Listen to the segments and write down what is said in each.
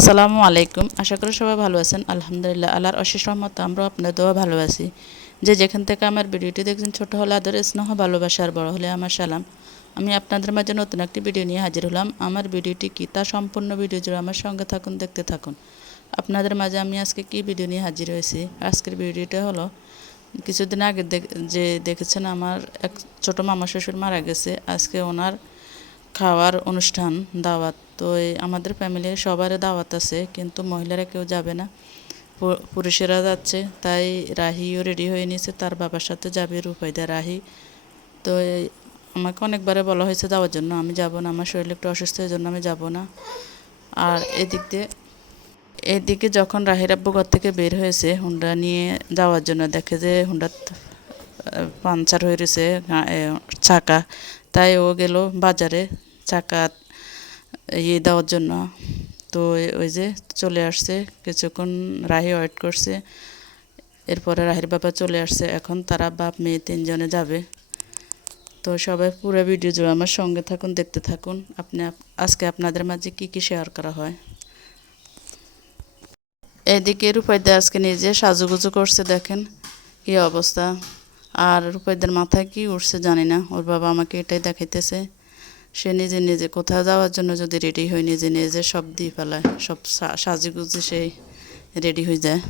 আসসালামু আলাইকুম। আশা করি সবাই ভালো আছেন। আলহামদুলিল্লাহ, আল্লাহর অশেষ রহমতে আমরা আপনার দোয়া ভালো আছি। যে যেখান থেকে আমার ভিডিওটি দেখছেন, ছোট হলে আদর স্নেহ ভালোবাসা আর বড় হলে আমার সালাম। আমি আপনাদের মাঝে নতুন একটি ভিডিও নিয়ে হাজির হলাম। আমার ভিডিওটি কি তা সম্পূর্ণ ভিডিও জুড়ে আমার সঙ্গে থাকুন, দেখতে থাকুন। আপনাদের মাঝে আমি আজকে কি ভিডিও নিয়ে হাজির হয়েছি। আজকের ভিডিওটা হলো কিছুদিন আগে যে দেখেছেন আমার এক ছোট মামা শ্বশুর মারা গেছে। আজকে ওনার খাওয়ার অনুষ্ঠান, দাওয়াত। তো আমাদের ফ্যামিলির সবার দাওয়াত আছে, কিন্তু মহিলারা কেউ যাবে না, পুরুষেরা যাচ্ছে। তাই রাহিও রেডি হয়ে নিয়েছে, তার বাবার সাথে যাবে রূপাইদা রাহি। তো আমাকে অনেকবারে বলা হয়েছে যাওয়ার জন্য, আমি যাব না, আমার শরীর একটু অসুস্থ, এই জন্য আমি যাব না। আর এদিকে যখন রাহির আব্বু ঘর থেকে বের হয়েছে হুন্ডা নিয়ে যাওয়ার জন্য, দেখে যে হুন্ডা পাংচার হয়ে রয়েছে চাকা। তাই ও গেল বাজারে চাকা দেওয়ার জন্য। তো ওই যে চলে আসছে, কিছুক্ষণ রাহি ওয়েট করছে, এরপরে রাহির বাবা চলে আসছে। এখন তারা বাপ মেয়ে তিনজনে যাবে। তো সবাই পুরো ভিডিও জুড়ে আমার সঙ্গে থাকুন, দেখতে থাকুন। আজকে আপনাদের মাঝে কি কি শেয়ার করা হয়। এদিকে রূপাইদা আজকে নিজে সাজুগুজু করছে, দেখেন কি অবস্থা। আর রূপাইদার মাথায় কি উঠছে জানি না, ওর বাবা আমাকে এটাই দেখাইতেছে। সে নিজে নিজে কোথাও যাওয়ার জন্য যদি রেডি হয়, নিজে নিজে সব দিয়ে ফেলায়, সব সাজুগুজু সেই রেডি হয়ে যায়।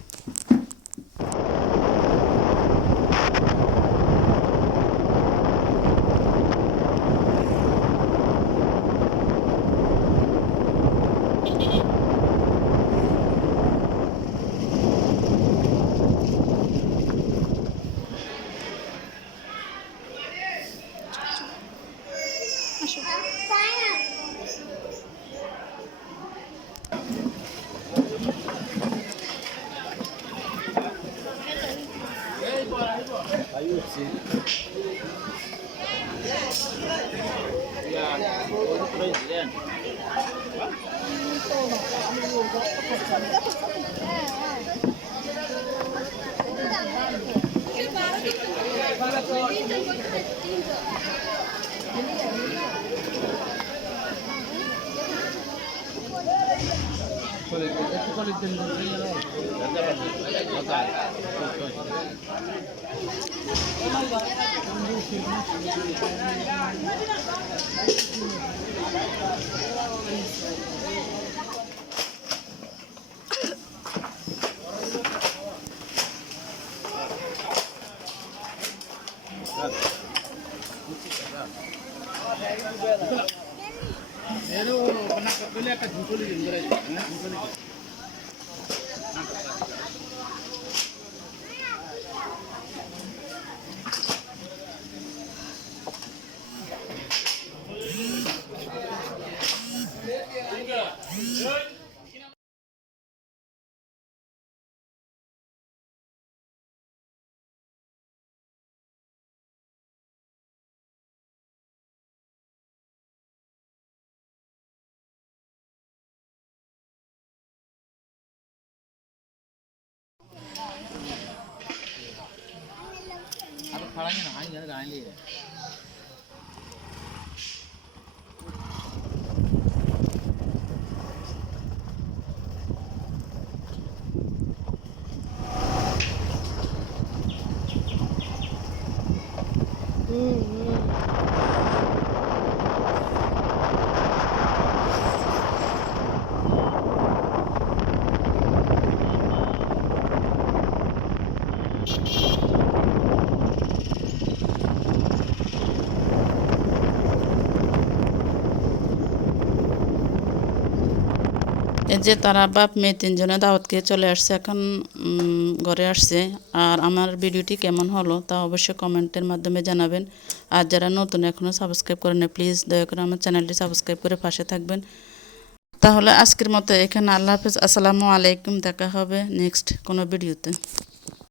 এই যে তারা বাপ মেয়ে তিনজনে দাওয়াত খেয়ে চলে আসছে, এখন ঘরে আসছে। আর আমার ভিডিওটি কেমন হলো তা অবশ্যই কমেন্টের মাধ্যমে জানাবেন। আর যারা নতুন এখনও সাবস্ক্রাইব করেন না, প্লিজ দয়া করে আমার চ্যানেলটি সাবস্ক্রাইব করে পাশে থাকবেন। তাহলে আজকের মতো এখানে আল্লাহ হাফেজ, আসসালামু আলাইকুম। দেখা হবে নেক্সট কোনো ভিডিওতে।